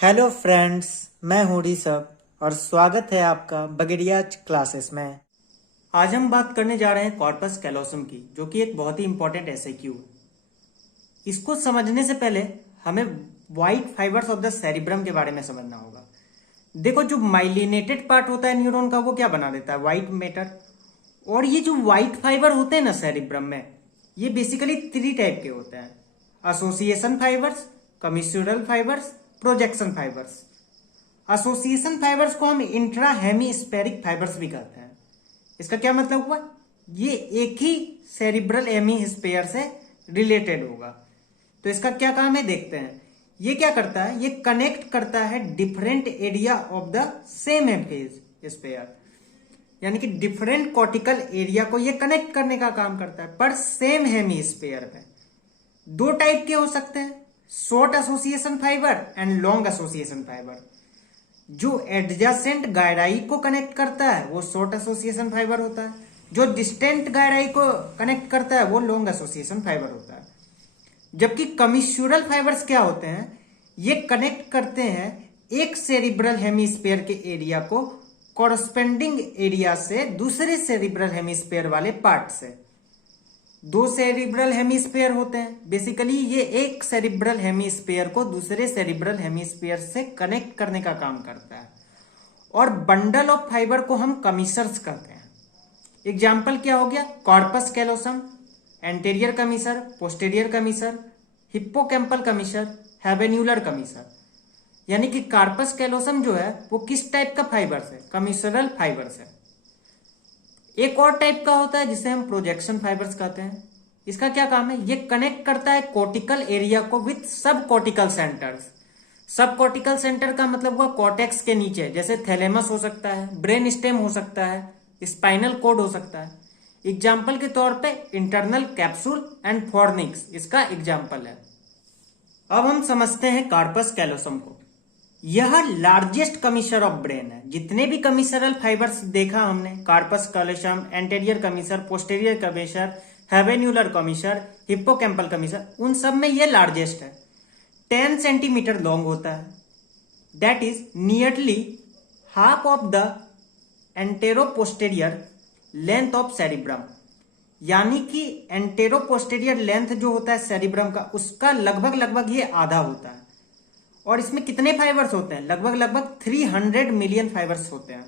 Hello friends, मैं हूँ ऋषभ और स्वागत है आपका बगेरिया क्लासेस में। आज हम बात करने जा रहे हैं कॉर्पस कैलोसम की, जो कि एक बहुत ही इंपॉर्टेंट एसएक्यू है। इसको समझने से पहले हमें white fibres of the cerebrum के बारे में समझना होगा। देखो, जो माइलिनेटेड पार्ट होता है न्यूरॉन का, वो क्या बना देता है? White matter. और ये जो व्हाइट फाइबर होते हैं ना सेरिब्रम में, ये बेसिकली 3 टाइप के होते हैं: association fibres, commissural fibres, projection fibres. Association fibres को हम इंट्रा हेमीस्फेरिक फाइबर्स भी कहते हैं। इसका क्या मतलब हुआ? ये एक ही सेरिब्रल हेमीस्फीयर से रिलेटेड होगा। तो इसका क्या काम है, देखते हैं। ये क्या करता है? ये कनेक्ट करता है different area of the same hemisphere, यानी कि डिफरेंट कॉर्टिकल एरिया को ये कनेक्ट करने का काम करता है, पर सेम हेमिस्फीयर में। 2 टाइप के हो सकते हैं: short association fibre and long association fibre. जो एडजेसेंट गायराई को कनेक्ट करता है वो शॉर्ट एसोसिएशन फाइबर होता है, जो डिस्टेंट गायराई को कनेक्ट करता है वो लॉन्ग एसोसिएशन फाइबर होता है। जबकि कमिस्यूरल फाइबर्स क्या होते हैं? ये कनेक्ट करते हैं एक सेरिब्रल हेमिस्फीयर के एरिया को कॉरस्पेंडिंग एरिया से दूसरे सेरिब्रल हेमिस्फीयर वाले पार्ट से। 2 सेरिब्रल हेमिस्फीयर होते हैं। बेसिकली ये एक सेरिब्रल हेमिस्फीयर को दूसरे सेरिब्रल हेमिस्फीयर से कनेक्ट करने का काम करता है। और बंडल ऑफ फाइबर को हम कमीसर्स कहते हैं। एग्जाम्पल क्या हो गया? Corpus callosum, anterior commissure, posterior commissure, hippocampal commissure, habenular commissure. यानी कि कार्पस कैलोसम जो है वो किस टाइप का फाइबर है? कमीसरल फाइबर है। एक और टाइप का होता है जिसे हम प्रोजेक्शन फाइबर्स कहते हैं। इसका क्या काम है? ये कनेक्ट करता है कॉर्टिकल एरिया को विथ सब कॉर्टिकल सेंटर्स। सब कॉर्टिकल सेंटर का मतलब हुआ कॉर्टेक्स के नीचे, जैसे थैलेमस हो सकता है, ब्रेन स्टेम हो सकता है, स्पाइनल कोड हो सकता है। एग्जाम्पल के तौर पे इंटरनल कैप्सूल एंड फॉर्निक्स इसका एग्जाम्पल है। अब हम समझते हैं कार्पस कैलोसम को। यह लार्जेस्ट कमीसर ऑफ ब्रेन है। जितने भी कमीसरल फाइबर्स देखा हमने, corpus callosum, anterior commissure, posterior commissure, habenular commissure, hippocampal commissure, उन सब में यह लार्जेस्ट है। 10 सेंटीमीटर लॉन्ग होता है। That is nearly half of the anteroposterior length of cerebrum. यानी कि एंटेरोपोस्टेरियर लेंथ जो होता है सेरिब्रम का, उसका लगभग ये आधा होता है। और इसमें कितने फाइबर्स होते हैं? लगभग 300 मिलियन फाइबर्स होते हैं।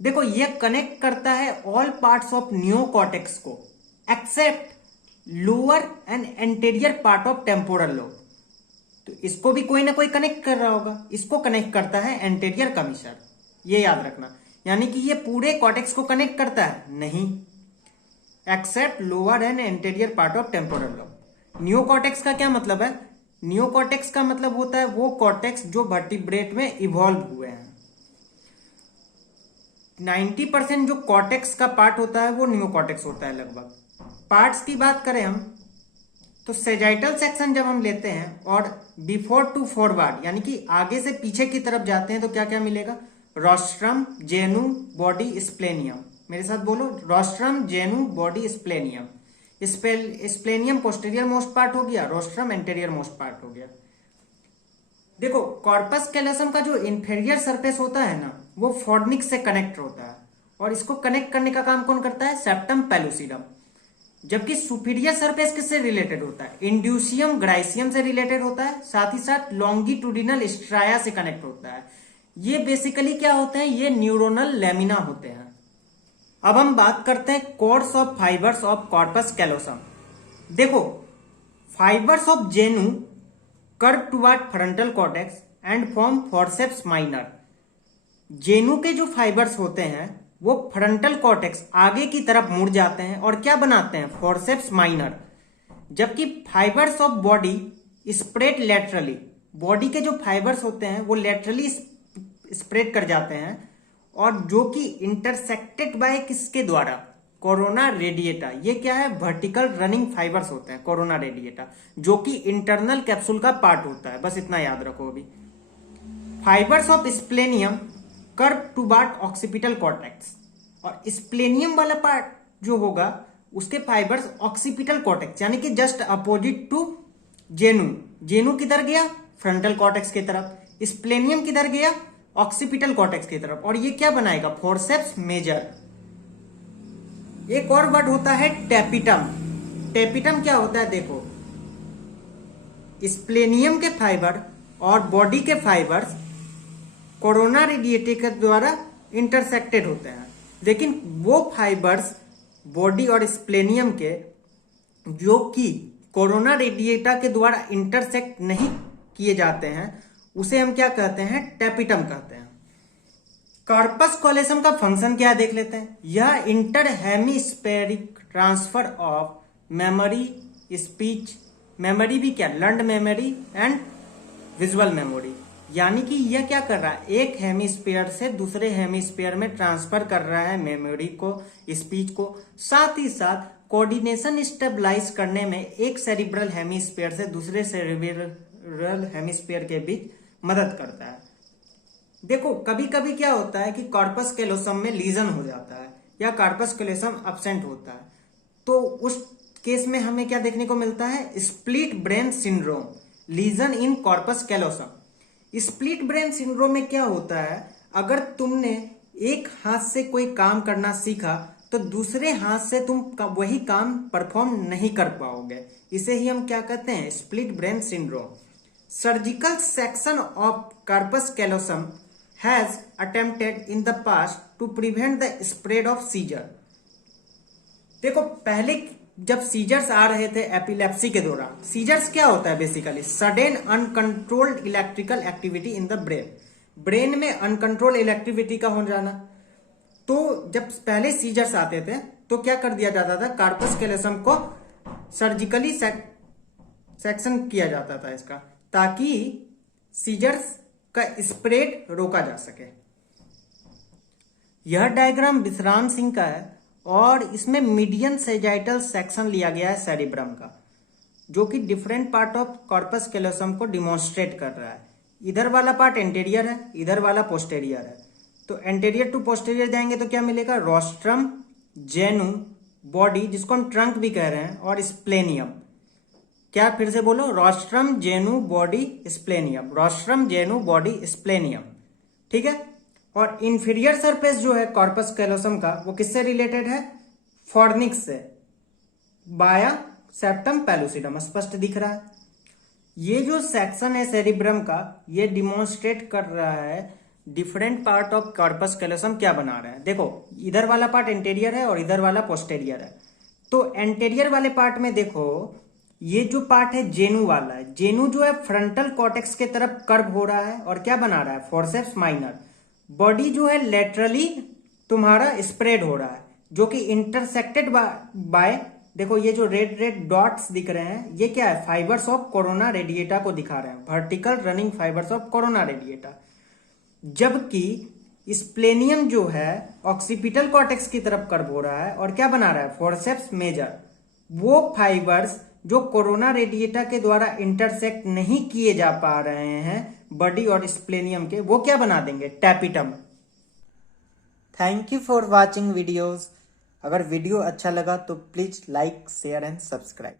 देखो, यह कनेक्ट करता है ऑल पार्ट्स ऑफ न्यूकॉर्टेक्स को except lower and anterior part of temporal lobe. तो इसको भी कोई ना कोई कनेक्ट कर रहा होगा। इसको कनेक्ट करता है एंटेरियर कमीसर, ये याद रखना। यानी कि ये पूरे कॉर्टेक्स को कनेक्ट करता है? नहीं, except lower and anterior part of temporal lobe. Neocortex का क्या मतलब है? न्यूकॉर्टेक्स का मतलब होता है वो कॉर्टेक्स जो वर्टिब्रेट में इवॉल्व हुए हैं। 90% जो कॉर्टेक्स का पार्ट होता है वो न्यूकॉर्टेक्स होता है। लगभग पार्ट्स की बात करें हम, तो सेजाइटल सेक्शन जब हम लेते हैं और बिफोर टू फॉरवर्ड, यानी कि आगे से पीछे की तरफ जाते हैं, तो क्या क्या मिलेगा? Rostrum, genu, body, splenium. मेरे साथ बोलो, rostrum, genu, body, splenium. Splenium posterior most part हो गया, रोस्ट्रम एंटेरियर मोस्ट पार्ट हो गया। देखो, कॉर्पस कैलोसम का जो इंफेरियर सरफेस होता है ना, वो फॉर्निक्स से कनेक्ट होता है। और इसको कनेक्ट करने का काम कौन करता है? सेप्टम पेलुसिडम। जबकि सुपीरियर सरफेस किससे रिलेटेड होता है? इंड्यूसियम ग्राइसियम से रिलेटेड होता है। साथ ही साथ लॉन्गिट्यूडिनल स्ट्राया से कनेक्ट होता है। ये बेसिकली क्या होते हैं? ये न्यूरोनल लेमिना होते हैं। अब हम बात करते हैं course of fibres of corpus callosum. देखो, fibres of genu curve toward frontal cortex and form forceps minor. Genu के जो फाइबर्स होते हैं वो फ्रंटल कॉर्टेक्स आगे की तरफ मुड़ जाते हैं और क्या बनाते हैं? Forceps minor. जबकि fibres of body spread laterally. Body के जो फाइबर्स होते हैं वो लेटरली स्प्रेड कर जाते हैं, और जो कि इंटरसेक्टेड बाय किसके द्वारा? Corona radiata. ये क्या है? वर्टिकल रनिंग फाइबर्स होते हैं कोरोना रेडिएटा, जो कि इंटरनल कैप्सूल का पार्ट होता है। बस इतना याद रखो अभी। Fibres of splenium curve toward occipital cortex. और स्प्लेनियम वाला पार्ट जो होगा उसके फाइबर्स ऑक्सीपिटल कॉर्टेक्स, यानी कि जस्ट अपोजिट टू जेनू। जेनू किधर गया? फ्रंटल कॉर्टेक्स की तरफ। स्प्लेनियम किधर गया, ऑक्सीपिटल कॉर्टेक्स की तरफ, और ये क्या बनाएगा, फोर्सेप्स मेजर। एक और वर्ड होता है टेपिटम। टेपिटम क्या होता है, देखो स्प्लेनियम के फाइबर और बॉडी के फाइबर्स कोरोना रेडिएटर के द्वारा इंटरसेक्टेड होते हैं, लेकिन वो फाइबर्स बॉडी और स्प्लेनियम के जो कि कोरोना रेडिएटर के द्वारा इंटरसेक्ट नहीं किए जाते हैं, उसे हम क्या कहते हैं, टेपिटम कहते हैं। कार्पस कॉलोसम का फंक्शन क्या देख लेते हैं। यह inter hemispheric transfer of memory, speech memory भी क्या, learned memory and visual memory, यानी कि यह क्या कर रहा है, एक हेमिस्फीयर से दूसरे हेमिस्फीयर में ट्रांसफर कर रहा है मेमोरी को, स्पीच को, साथ ही साथ कोऑर्डिनेशन स्टेबलाइज करने में एक सेरिब्रल हेमिस्फीयर से दूसरे सेरिब्रल हेमिस्फीयर के बीच मदद करता है। देखो कभी कभी क्या होता है कि कॉर्पस कैलोसम में लीजन हो जाता है या कॉर्पस कैलोसम अब्सेंट होता है, तो उस केस में हमें क्या देखने को मिलता है, split brain syndrome, lesion in corpus callosum. Split brain syndrome में क्या होता है, अगर तुमने एक हाथ से कोई काम करना सीखा तो दूसरे हाथ से तुम वही काम परफॉर्म नहीं कर पाओगे, इसे ही हम क्या कहते हैं, split brain syndrome. Surgical section of corpus callosum has attempted in the past to prevent the spread of seizure. देखो पहले जब सीजर्स आ रहे थे एपिलेप्सी के दौरान, सीजर्स क्या होता है basically, sudden uncontrolled electrical activity in the brain, brain में अनकंट्रोल इलेक्ट्रिविटी का हो जाना। तो जब पहले सीजर्स आते थे तो क्या कर दिया जाता था, कार्पस कैलोसम को सर्जिकली सेक्शन किया जाता था इसका, ताकि सीजर्स का स्प्रेड रोका जा सके। यह डायग्राम विश्राम सिंह का है और इसमें मीडियन सेजाइटल सेक्शन लिया गया है सेरिब्रम का, जो कि different part of corpus callosum को डिमॉन्स्ट्रेट कर रहा है। इधर वाला पार्ट एंटेरियर है, इधर वाला पोस्टेरियर है। तो एंटेरियर टू पोस्टेरियर जाएंगे तो क्या मिलेगा, रोस्ट्रम, जेनू, बॉडी जिसको हम ट्रंक भी कह रहे हैं, और स्प्लेनियम। क्या फिर से बोलो, rostrum, genu, body, स्प्लेनियम, rostrum, genu, body, स्प्लेनियम, ठीक है। और इंफीरियर सरफेस जो है कॉर्पस कैलोसम का, वो किससे रिलेटेड है, फॉर्निक्स से, बाया सेप्टम पेलुसिडम, स्पष्ट दिख रहा है। ये जो सेक्शन है सेरिब्रम का, ये डिमॉन्स्ट्रेट कर रहा है different part of corpus callosum क्या बना रहा है। देखो इधर वाला पार्ट एंटेरियर है और इधर वाला पोस्टेरियर है। तो एंटेरियर वाले पार्ट में देखो ये जो पार्ट है जेनू वाला है, जेनू जो है फ्रंटल कॉर्टेक्स के तरफ कर्व हो रहा है और क्या बना रहा है, फोर्सेप्स माइनर। बॉडी जो है लेटरली तुम्हारा स्प्रेड हो रहा है, जो कि इंटरसेक्टेड बाय, देखो ये जो रेड रेड डॉट्स दिख रहे हैं, ये क्या है, फाइबर्स ऑफ कोरोना रेडिएटा को दिखा रहे हैं, vertical running fibres of corona radiata. जबकि स्प्लेनियम जो है ऑक्सीपिटल कॉर्टेक्स की तरफ कर्व हो रहा है और क्या बना रहा है, फोर्सेप्स मेजर। वो फाइबर्स जो कोरोना रेडिएटा के द्वारा इंटरसेक्ट नहीं किए जा पा रहे हैं बॉडी और स्प्लेनियम के, वो क्या बना देंगे, tapetum. Thank you for watching videos. अगर वीडियो अच्छा लगा तो please like, share and subscribe.